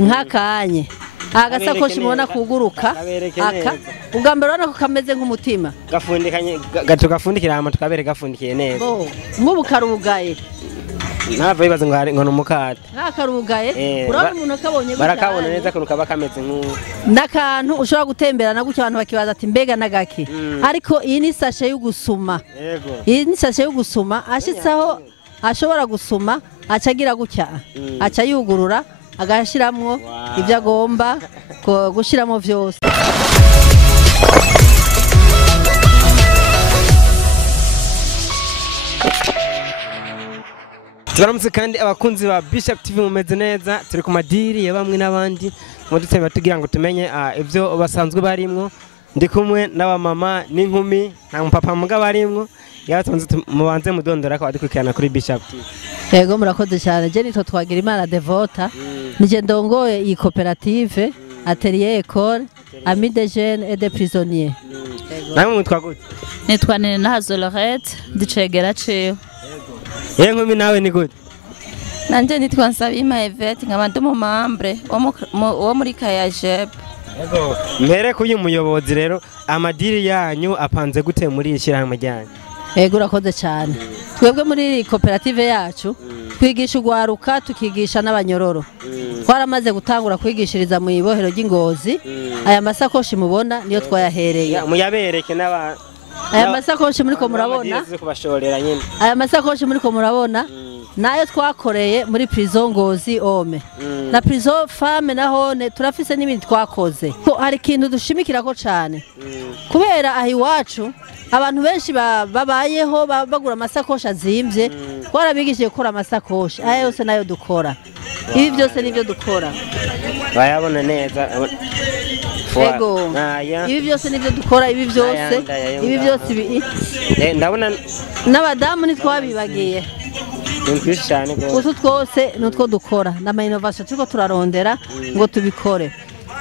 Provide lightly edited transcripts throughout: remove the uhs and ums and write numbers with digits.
nk'akanye agasakoshi mubona kuguruka aka ubwa mbere urabona ko kameze nk'umutima gafundikanye gafundikira hama tukabere gafundikiye neza nk'ubu karugaye ntava bibaza ngo numukate nk'akarugaye urabona umuntu akabonye barakabona neza ko kaba kameze n'akantu ushobora gutemberana gutya abantu bakibaza ati mbega n'agaki ariko iyi ni sashe y'ugusuma iyi ni sashe y'ugusuma ashitsaho ashobora gusuma acagira gutya aca yugurura agashiramwo ibyo agomba gushiramo vyose. Turamutse kandi abakunzi ba Bishop TV mumeze neza turi ku madiri ya bamwe n'abandi ngo dutebe tugira ngo tumenye ivyo basanzwe barimwo ndi kumwe n'aba mama n'inkumi na mpapa muga barimwo yatonze mubanze mudondora ko adikurikirana kuri Bishop TV. Yego murakoze cyane je nitwa twagira Imana Devota nije ndongoye iyi cooperative Atelier École Amis des jeunes et des prisonniers. Namwe mutwa gute? Nitwa Nazo Lorette dicegera ciwe. Nkumi nawe ni gute? Nanje nitwa Nsabima Evete nkaba ndi mu membre wo muri Kayajeb. Yego mbere kuyu muyobozi rero amadiri yanyu apanze gute muri ishyirahamwe ryanyu? Yego urakoze cyane. Twebwe muri cooperative yacu twigisha ugwaruka tukigisha n'abanyororo. Twaramaze gutangura kwigishiriza mu ibohero ry'Ingozi. Aya masakoshi mubona niyo twayahereye. Muyabereke n'aba aya masakoshi muri ko murabona aya masakoshi muri ko murabona nayo twakoreye muri prison Ngozi Ome na prison femme nahone turafise n'ibindi twakoze ko hari kintu dushimikira ko cyane kubera ahi wacu abantu benshi babayeho bagura amasakoshi azimvye twarabigishije gukora amasakoshi aya yose nayo dukora ibi byose nibyo dukora bayabona neza. Ego ibi byose nibyo dukora ibi byose ndabona n'abadamu ntitwabibagiye utu twose nutwo dukora n'ama innovation turiko turarondera ngo tubikore.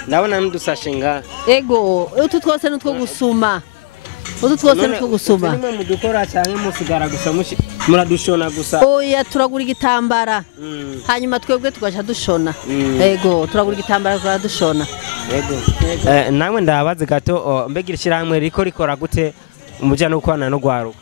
Ndabona n'udusashe nga ego utu twose nutwo gusuma nimwe mudukora cyane musigara gusa muradushona gusa oya turagura igitambara hanyuma twebwe tugaca dushona ego turagura igitambara turadushona ego namwe ndabaze gato mbega irishirahamwe riko rikora gute umujyana ukwana no gwaruka?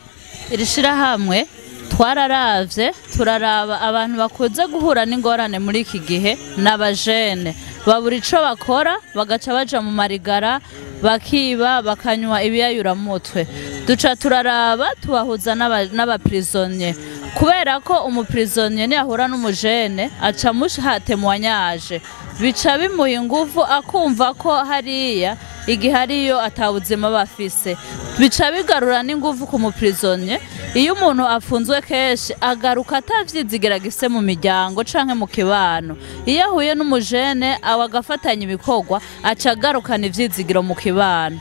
Irishirahamwe twararavye turaraba abantu bakuze guhura n'ingorane muri iki gihe n'abajene babura ico bakora bagaca baja mu marigara bakiba bakanywa ibiyayura mutwe duca turaraba tubahuza n'abaprisonnier kubera ko umuprisonnier ni ahura n'umujene aca muhatemwanyaje bica bimuha ingufu akumva ko hariya igihe ariyo atabuzima bafise bica bigarura n'ingufu ku muprisonnier iyo umuntu afunzwe kenshi agaruka atavyizigira gise mu miryango canke mu kibano iyo ahuye n'umujene awa agafatanya ibikorwa aca agarukana ivyizigiro mu kibano.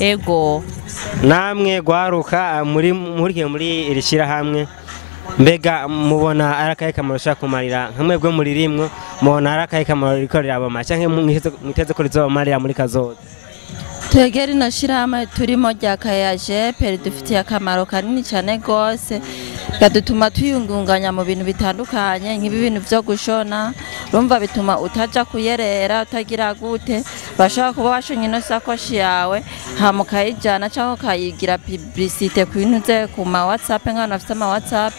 Ego namwe gwaruka muri iri shirahamwe mbega mubona arakaye kamaro shaka kumarira nkamwebwe muri rimwe mubona arakaye kamaro rikorera abama canke mwiteze ko rizobamarira muri kazoza? Twegera ino shirahamwe turimo rya Kayajeb dufitiye akamaro kanini cyane gose gadutuma tuyungunganya mu bintu bitandukanye nk'ibi bintu byo gushona rumva bituma utaja kuyerera utagira gute bashaka kuba washonye ino sakoshi yawe hamukayijana cyangwa kayigira publicité ku bintu ze ku ma WhatsApp nk'abantu bafite ama WhatsApp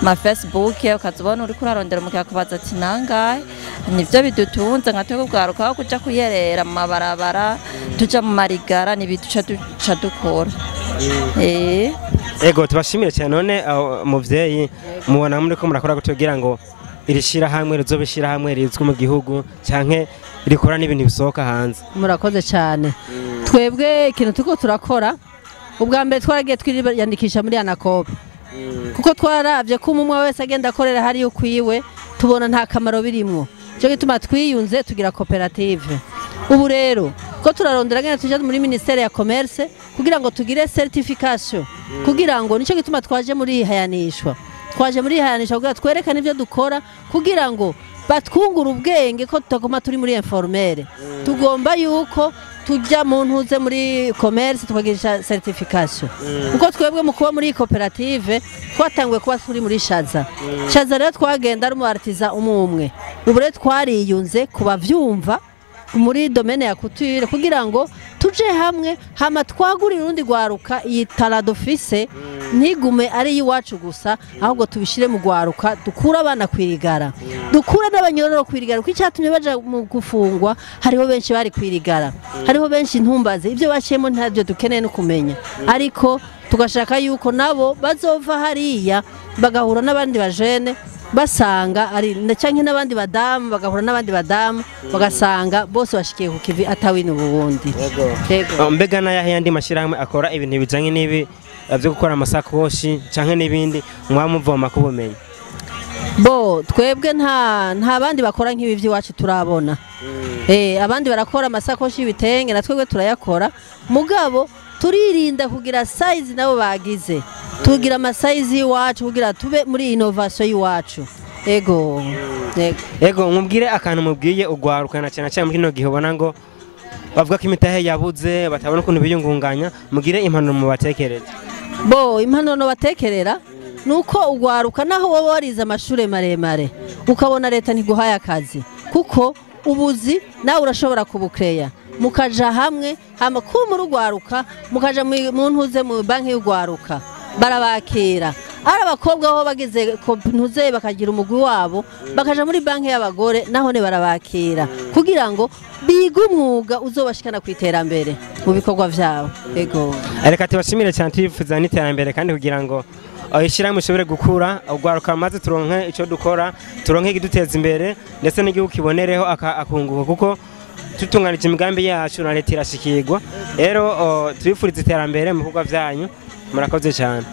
ma Facebook ukazubona uri kurarondera umukiriya kubaza ati nangaye nivyo bidutunze nka twebwe bwaruka aho kuja kuyerera mu mabarabara tuja mu marigara nibiduca duca dukora. Ego tubashimire cyane none muvyeyi mubona muri ko murakora kutugira ngo irishira hamwe rizobishira hamwe rizwe mu gihugu canke rikora n'ibintu bisohoka hanze? Murakoze cyane twebwe ikintu tuko turakora ubwa mbere twaragiye twiriyandikisha muri anakobe kuko twaravye ko umwe wese agenda akorera hari ukwiwe tubona nta kamaro birimwo cyo gituma twiyunze tugira cooperative. Ubu rero ko turarondera ngene tuje muri ministere ya commerce kugira ngo tugire certification kugira ngo nico gituma twaje muri hayanishwa kugira twerekane ivyo dukora kugira ngo batwungura ubwenge ko tutagoma turi muri informere tugomba yuko tujya mu ntuze muri commerce tukagirisha certification uko twebwe mu kuba muri koperative twatanguye kuba turi muri shaza rero twagenda ari mu artisan umwe ubu rero twariyunze kuba vyumva muri domaine ya couture kugira ngo tuje hamwe hama twagurira urundi gwaruka yitara dufise ntigume ari iwacu gusa ahubwo tubishire mu gwaruka dukura abana kwirigara dukura n'abanyororo kwirigara kuko icyatumye baja mu gufungwa hariho benshi bari kwirigara hariho benshi ntumbaze ibyo baciyemo ntabyo dukeneye no kumenya ariko tugashaka yuko nabo bazova hariya bagahura n'abandi bajene basanga ari canke n'abandi badamu bagahura n'abandi badamu bagasanga bose bashikiye ku kivi atawini ubundi yego mbega nayahe yandi mashirahamwe akora ibintu bijanye n'ibi byo gukora amasakoshi canke n'ibindi mwamuvoma kubumenye bo twebwe nta bandi bakora nk'ibi by'iwacu turabona abandi barakora amasakoshi y'ibitenge na twebwe turayakora mugabo turirinda kugira size nabo bagize tugira amasayizi y'iwacu kugira tube muri innovation y'iwacu ego mubwire akantu mubwiye ugwarukana cyane cyane muri no gihe ubona ngo bavuga ko imitahe yabuze batabona ukuntu biyungunganya mugire impanuro mu batekereza bo impanuro no batekerera nuko ugwaruka naho wowe warize amashure maremare ukabona leta ntiguhaye akazi kuko ubuzi nawe urashobora kubukreya mukaja hamwe hama ko mu rugwaruka mukaja mu ntuze mu banki y'ugwaruka barabakira ari abakobwa aho bagize ntuze bakagira umugwi wabo bakaja muri banki y'abagore naho ne barabakira kugira ngo biga umwuga uzobashikana ku iterambere mu bikorwa vyabo ego reka tubashimire cyane twifuza n'iterambere kandi kugira ngo ishirahamwe ishobore gukura ugwaruka maze turonke ico dukora turonke igiduteza imbere ndetse n'igihugu kibonereho akunguka kuko tutunganije imigambi yacu na leta irashikirwa rero twifuriza iterambere mu bikorwa vyanyu murakoze cyane